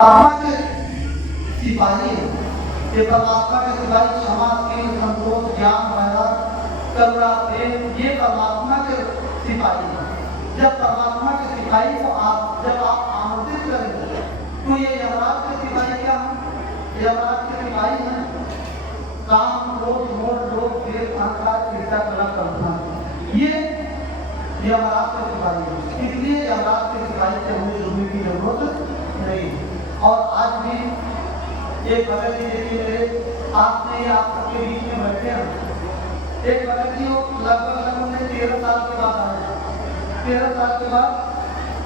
परमात्मा के सिपाही है। ये परमात्मा के सिपाही क्षमा, शील, संतोष, ज्ञान, वैराग्य, करुणा, प्रेम, ये परमात्मा के सिपाही है। जब परमात्मा के सिपाही को जब आप आमंत्रित करेंगे तो ये यमराज के सिपाही क्या है? यमराज के सिपाही हैं काम, क्रोध, मोह, लोभ, द्वेष, अहंकार, ईर्ष्या, कलह, कल्पना। ये यमराज के सिपाही है। इसलिए यमराज के सिपाही से हमें जुड़ने की जरूरत नहीं है। और आज भी एक भगत जी देखिए मेरे आपने आप सबके बीच में बैठे हैं। एक भगत जी वो लगभग 13 साल के बाद आए। 13 साल के बाद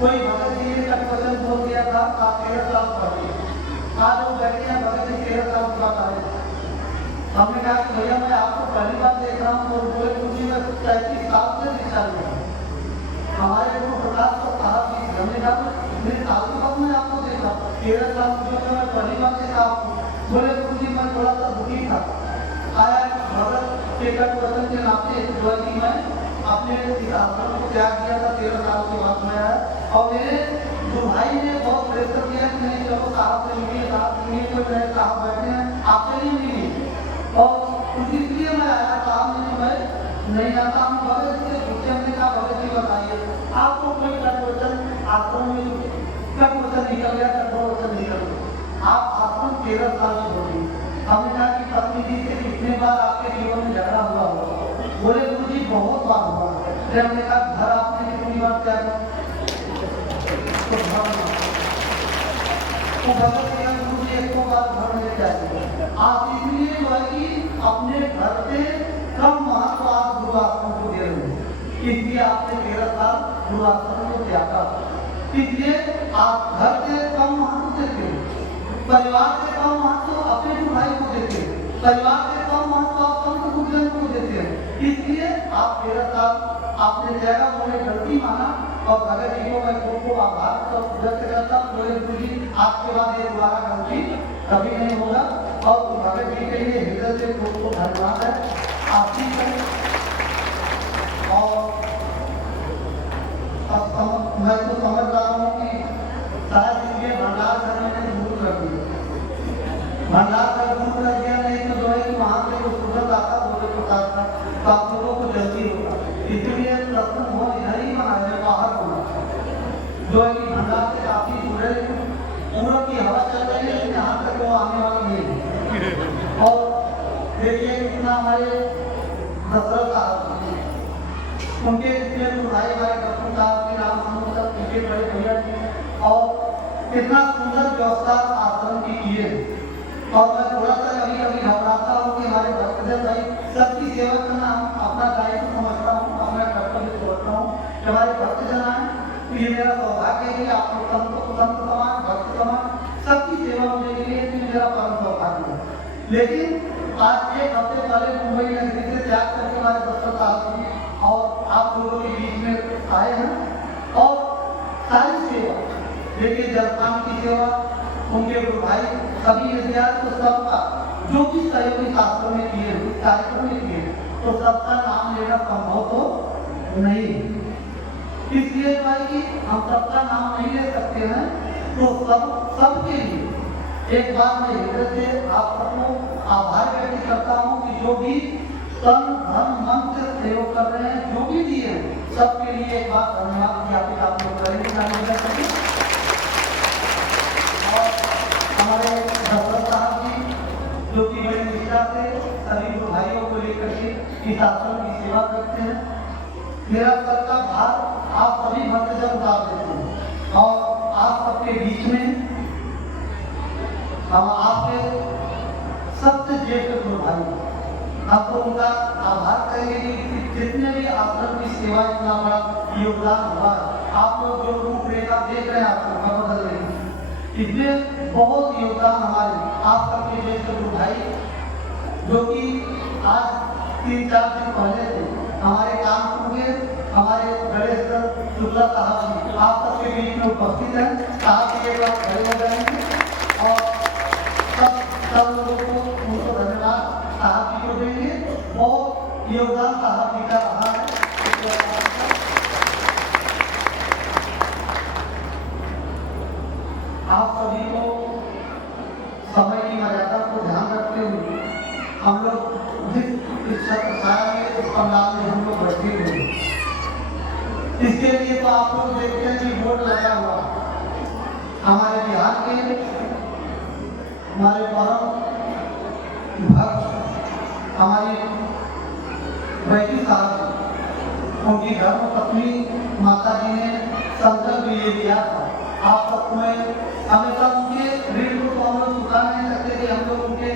कोई भगत जी ने कटवचन बोल दिया था आप 13 साल पढ़िए। आज वो बैठे हैं भगत जी 13 साल के बाद आए। हमने कहा कि भैया मैं आपको पहली बार देख रहा हूँ। और बोले कुछ में 35 साल से दिखा रहे हमारे को प्रकाश को साहब जी हमने कहा मेरे साल के बाद मैं आपको देखा 13 साल मैं पहली बार देखा आपको। बोले गुरु जी मैं थोड़ा सा दुखी था। आया भगत के कटवचन के नाते जो कि मैं अपने इस आश्रम को त्याग किया था 13 साल के बाद में आया। और मेरे गुरु भाई ने बहुत प्रेशर किया कि नहीं चलो साहब से मिलिए, साहब से मिलिए, कोई नए साहब बैठे हैं आपसे नहीं मिलिए। और इसलिए मैं आया साहब ने मैं नहीं आता हूँ भगत जी से हमने कहा भगत जी बताइए आपको कोई कटवचन आश्रम में कटवचन निकल गया, कटवचन निकल गया, आप आश्रम 13 साल से होगी। हमने कहा कि पत्नी जी से कितने बार आपके जीवन में झगड़ा हुआ होगा? बोले गुरु जी बहुत बार हुआ। फिर हमने कहा घर आपने कितनी बार त्यागा? तो भगत जी गुरु जी 100 बार घर में त्यागे। आप इसलिए जो है कि अपने घर से कम महत्व आप गुरु आश्रम को दे रहे हैं। इसलिए आपने 13 साल गुरु आश्रम को त्यागा। इसलिए आप घर से कम महत्व देते हैं, परिवार से कम महत्व अपने भाई को देते हैं, परिवार से कम महत्व आप संत गुरुजन को देते हैं। इसलिए आप 13 साल आपने त्यागा। उन्होंने गलती माना और भगत जी को मैं खूब आभार व्यक्त करता हूँ। बोले गुरु जी आपके बाद ये दोबारा गलती कभी नहीं होगा। और भगत जी के लिए हृदय से खूब धन्यवाद है आपकी करें। और मैं तो समझ रहा हूँ कि शायद इसलिए भंडार करने में दूर कर दिया, भंडार कर दूर कर दिया। नहीं तो जो है कि वहाँ से जो सूरत आता बोले तो था तो आप लोगों को जल्दी होगा। इसलिए सत्संग बहुत इधर ही मनाने बाहर होना जो है कि भंडार से काफी पूरे पूरा की हवा चल रही है लेकिन यहाँ तक वो आने वाला नहीं है। और देखिए कितना हमारे दशरथ साहब उनके जितने भाई भाई दर्शन साहब के राम साहब उनके बड़े भैया जी और कितना सुंदर व्यवस्था आश्रम की किए। और मैं थोड़ा सा कभी कभी घबराता हूँ कि हमारे भक्तजन भाई सबकी सेवा करना अपना दायित्व समझता हूँ, अपना कर्तव्य समझता हूँ कि हमारे भक्तजन आए तो ये मेरा सौभाग्य है कि आप संत समाज भक्त समाज सबकी सेवा मुझे के लिए मेरा परम सौभाग्य है। लेकिन आज एक हफ्ते पहले मुंबई नगरी से त्याग करके हमारे दफ्तर साहब और आप लोगों के बीच में आए हैं। और सारी सेवा देखिए जलपान की सेवा उनके गुरु भाई सभी विद्यार्थी तो सबका जो भी सहयोगी शास्त्रों में किए कार्यक्रम में किए तो सबका नाम लेना संभव तो नहीं। इसलिए भाई कि हम सबका नाम नहीं ले सकते हैं तो सबके लिए एक बार मैं हृदय से आप सबको आभार व्यक्त करता हूँ कि जो भी तन धन मन से सहयोग कर रहे हैं जो भी दिए हैं सबके लिए एक बार धन्यवाद ज्ञापित आप लोग करेंगे। और हमारे दशरथ साहब जी जो कि बड़ी निष्ठा से सभी भाइयों को लेकर के इस आश्रम की सेवा करते हैं। मेरा सबका भार आप सभी भक्तजन उतार देते हैं और आप सबके बीच में हम आपके सबसे ज्येष्ठ गुरु भाई हम तो उनका आभार करेंगे कि जितने भी आश्रम की सेवा इतना बड़ा योगदान हुआ आप लोग जो रूपरेखा देख रहे हैं आश्रम का बदल रहे हैं इसमें बहुत योगदान हमारे आप सबके ज्येष्ठ गुरु भाई जो कि आज 3-4 दिन पहले थे हमारे कानपुर के हमारे गणेश शुक्ला साहब जी आप सबके बीच में उपस्थित हैं। साहब जी एक बार खड़े हो जाएंगे और सब लोगों को उनको धन्यवाद साहब जी को देंगे। बहुत योगदान साहब जी का रहा है। आप सभी को समय की मर्यादा को ध्यान रखते हुए हम लोग जिस छत्र छाया में इस पंडाल में हम लोग बैठे हुए हैं, इसके लिए तो आप लोग देखते हैं कि बोर्ड लगा हुआ हमारे बिहार के हमारे परम भक्त हमारी बैठी साहब उनकी धर्म पत्नी माता जी ने संकल्प ये दिया था। आप सब में हमेशा उनके ऋण को तो हम लोग चुका नहीं सकते कि हम लोग उनके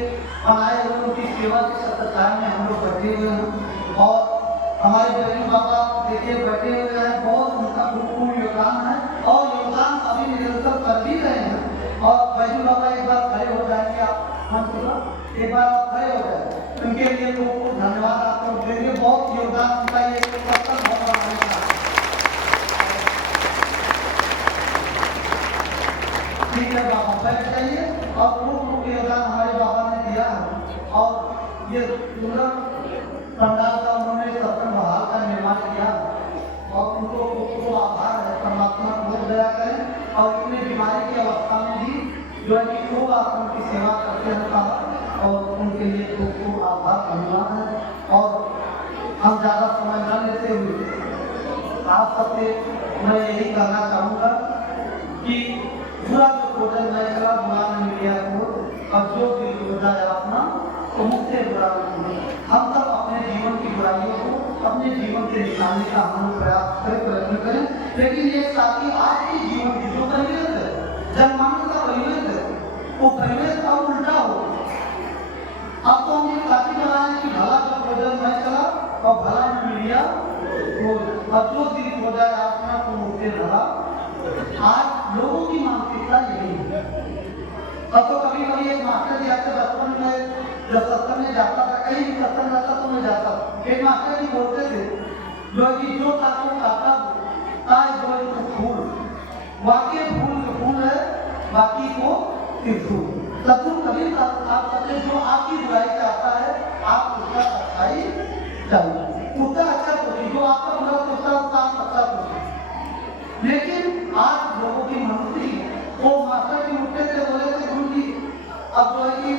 बनाए हुए उनकी सेवा के सत्कार में हम लोग बैठे हुए हैं और हमारे बैजू बाबा देखिए बैठे हुए हैं। बहुत उनका भूतपूर्ण योगदान है और योगदान अभी निरंतर कर भी रहे हैं। और बैजू बाबा एक बार खड़े हो जाएंगे, आप हम एक बार आप खड़े हो जाए, उनके लिए लोगों को धन्यवाद आप लोग देंगे। बहुत योगदान उनका ये सत्तर बहुत बड़ा है। ठीक है बाबा बैठ जाइए और खूब योगदान हमारे बाबा ने दिया है और ये पूरा पंडाल का उन्होंने सत्तर बहाल का निर्माण किया और उनको आभार है। परमात्मा बहुत दया करें और इतनी बीमारी की अवस्था में भी जो है कि खूब आप उनकी सेवा करते हैं कहा और उनके लिए खूब आभार धन्यवाद है। और हम ज़्यादा समय न लेते हुए आप सबसे मैं यही कहना चाहूँगा कि बुरा जो भोजन नहीं करा बुरा नहीं लिया को और जो भी रोजा है अपना तो मुझसे बुरा नहीं। हम सब अपने जीवन की बुराइयों को अपने जीवन से निकालने का हम प्रयास करें, प्रयत्न करें। लेकिन ये साथी आज के जीवन की जो परिवेश है, जनमानस का परिवेश है, वो परिवेश का उल्टा हो। अब तो हम ये साथी बनाए कि भला जो भोजन नहीं करा और भला नहीं लिया तो अब जो दिन हो जाए अपना तो मुझसे भला। आज लोगों की मानसिकता यही है। अब तो कभी कभी एक मास्टर जी आते बचपन में जब सत्संग में जाता था, कहीं भी सत्संग रहता तो मैं जाता, एक मास्टर जी बोलते थे जो कि जो ताको काटा ताए जो तो फूल वाकई फूल है बाकी को त्रिशूल। सत्संग कभी आप कहते जो आपकी बुराई चाहता है आप उसका अच्छाई चाहिए, उसका अच्छा सोचिए, जो आपका बुरा सोचता है उसका आप अच्छा सोचिए। लेकिन आज लोगों की मनोस्थिति वो मास्टर जी उठते थे बोले थे गुरु जी अब जो है कि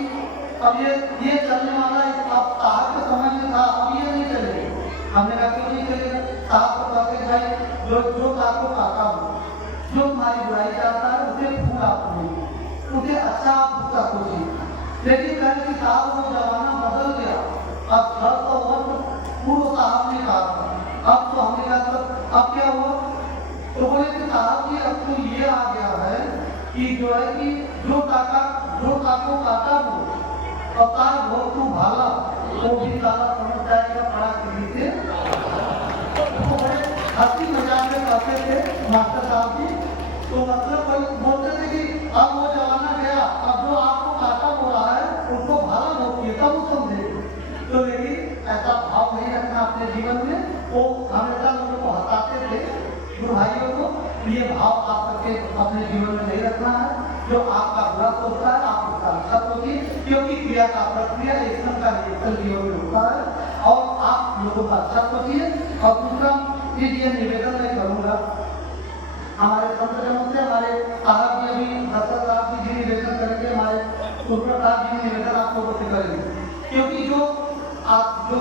अब ये चलने वाला अब साहब के समय में था, अब ये नहीं चलेगा। हमने कहा क्यों नहीं चलेगा? साहब को कहते भाई जो आपको काटा हो, जो तुम्हारी बुराई चाहता है उसे फूल आप नहीं, उसे अच्छा आप उसका सोचिए। लेकिन कल की साहब वो जमाना बदल गया। अब 600 वर्ष पूर्व साहब ने कहा था, अब तो हमने कहा अब क्या हुआ तो बोले कि साहब जी अब तो ये आ गया है कि जो है कि जो ताको काटा हो और तार हो तू भाला तो भी सारा समझ जाएगा पड़ा किसी से। तो बड़े हंसी मजाक में कहते थे मास्टर साहब जी। तो मतलब बोलते थे कि अब वो जमाना गया, अब जो आपको काटा हो रहा है उसको भाला बोलती है तब वो समझेगा। तो लेकिन ऐसा भाव नहीं रखना अपने जीवन में। वो हमेशा लोगों को हंसाते थे गुरु भाइयों को, ये भाव आप करके अपने जीवन में नहीं रखना है। जो आपका बुरा सोचता है आप उसका अच्छा सोचिए, क्योंकि क्रिया का प्रक्रिया एक का रिएक्शन जीवन में होता है और आप लोगों का अच्छा सोचिए। और दूसरा ये निवेदन मैं करूँगा हमारे संतजनों से, हमारे साहब जी अभी दर्शक साहब जी निवेदन करेंगे, हमारे सुब्रत साहब जी निवेदन आप लोगों से करेंगे, क्योंकि जो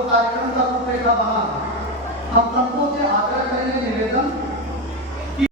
कार्यक्रम का रूपरेखा बना है हम सबको से आग्रह करेंगे निवेदन